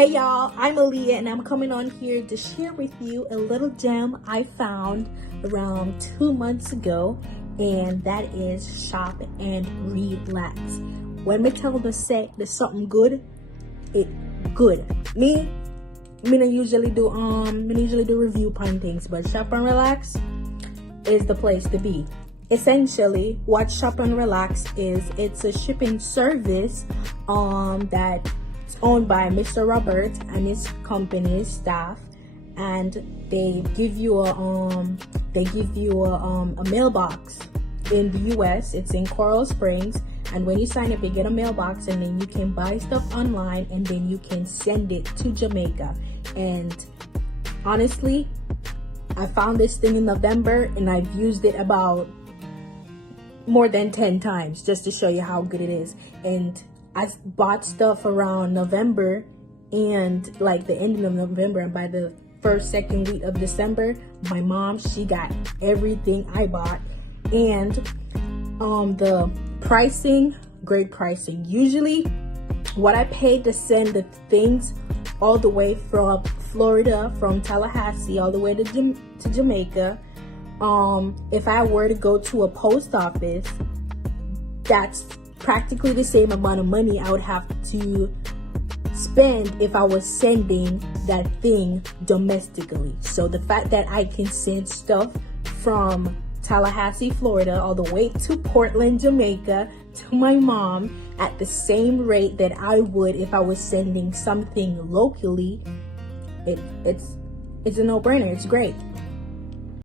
Hey y'all, I'm Aaliyah and I'm coming on here to share with you a little gem I found around 2 months ago, and that is Shop and Relax. When me tell them say there's something good, it good. Me don't usually do review on things, but Shop and Relax is the place to be. Essentially, what Shop and Relax is, it's a shipping service that owned by Mr. Robert and his company staff, and they give you a mailbox in the US. It's in Coral Springs, and when you sign up you get a mailbox, and then you can buy stuff online and then you can send it to Jamaica. And honestly, I found this thing in November and I've used it about more than 10 times just to show you how good it is. And I bought stuff around November and like the ending of November, and by the second week of December, my mom, she got everything I bought. And the pricing, great pricing. Usually what I paid to send the things all the way from Florida, from Tallahassee all the way to Jamaica, if I were to go to a post office, that's practically the same amount of money I would have to spend if I was sending that thing domestically. So the fact that I can send stuff from Tallahassee, Florida all the way to Portland, Jamaica to my mom at the same rate that I would if I was sending something locally, it's a no-brainer. It's great.